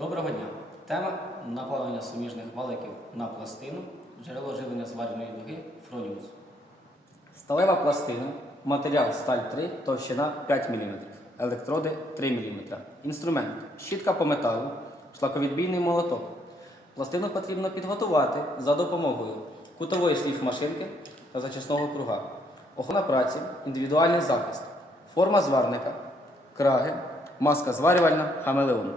Доброго дня! Тема наповнення суміжних валиків на пластину, джерело живлення звареної дуги Фроніус. Сталева пластина, матеріал сталь 3, товщина 5 мм, електроди 3 мм. Інструмент щітка по металу, шлаковідбійний молоток. Пластину потрібно підготувати за допомогою кутової шліфмашинки та зачисного круга. Охорона праці, індивідуальний захист, форма зварника, краги, маска зварювальна, хамелеон.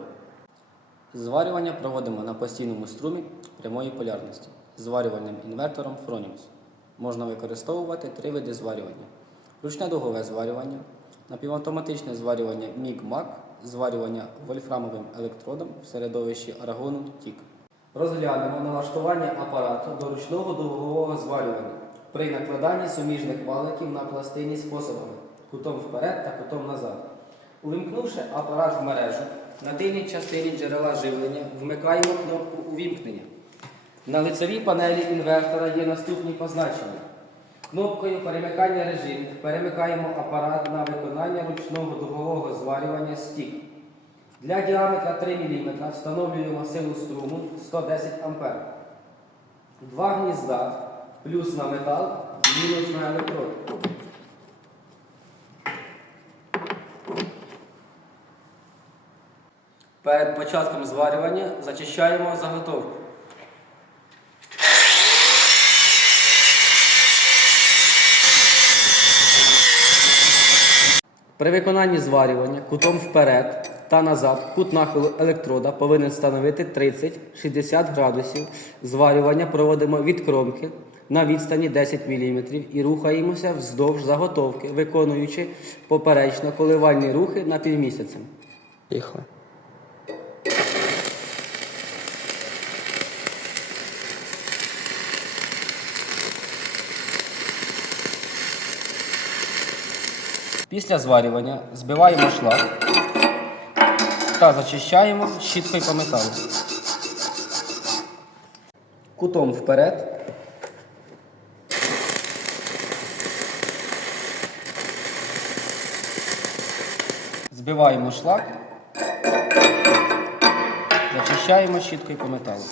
Зварювання проводимо на постійному струмі прямої полярності з зварювальним інвертором Fronius. Можна використовувати три види зварювання: ручне дугове зварювання, напівавтоматичне зварювання MIG-MAG, зварювання вольфрамовим електродом в середовищі аргону тік. Розглянемо налаштування апарату до ручного дугового зварювання при накладанні суміжних валиків на пластині способами кутом вперед та кутом назад. Увімкнувши апарат в мережу, на тильній частині джерела живлення вмикаємо кнопку увімкнення. На лицевій панелі інвертора є наступні позначення. Кнопкою перемикання режимів перемикаємо апарат на виконання ручного дугового зварювання стік. Для діаметра 3 мм встановлюємо силу струму 110 А. Два гнізда плюс на метал, мінус на електрод. Перед початком зварювання зачищаємо заготовку. При виконанні зварювання кутом вперед та назад кут нахилу електрода повинен становити 30-60 градусів. Зварювання проводимо від кромки на відстані 10 мм і рухаємося вздовж заготовки, виконуючи поперечно коливальні рухи на півмісяцем. Поїхали. Після зварювання збиваємо шлак та зачищаємо щіткою по металу. Кутом вперед. Збиваємо шлак, зачищаємо щіткою по металу.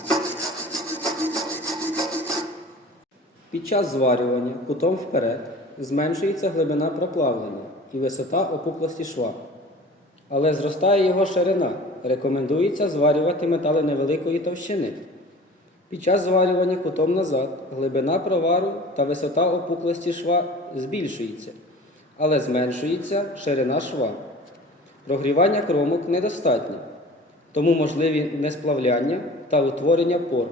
Під час зварювання кутом вперед зменшується глибина проплавлення і висота опуклості шва, але зростає його ширина. Рекомендується зварювати метали невеликої товщини. Під час зварювання кутом назад глибина провару та висота опуклості шва збільшується, але зменшується ширина шва. Прогрівання кромок недостатньо, тому можливі несплавляння та утворення пор.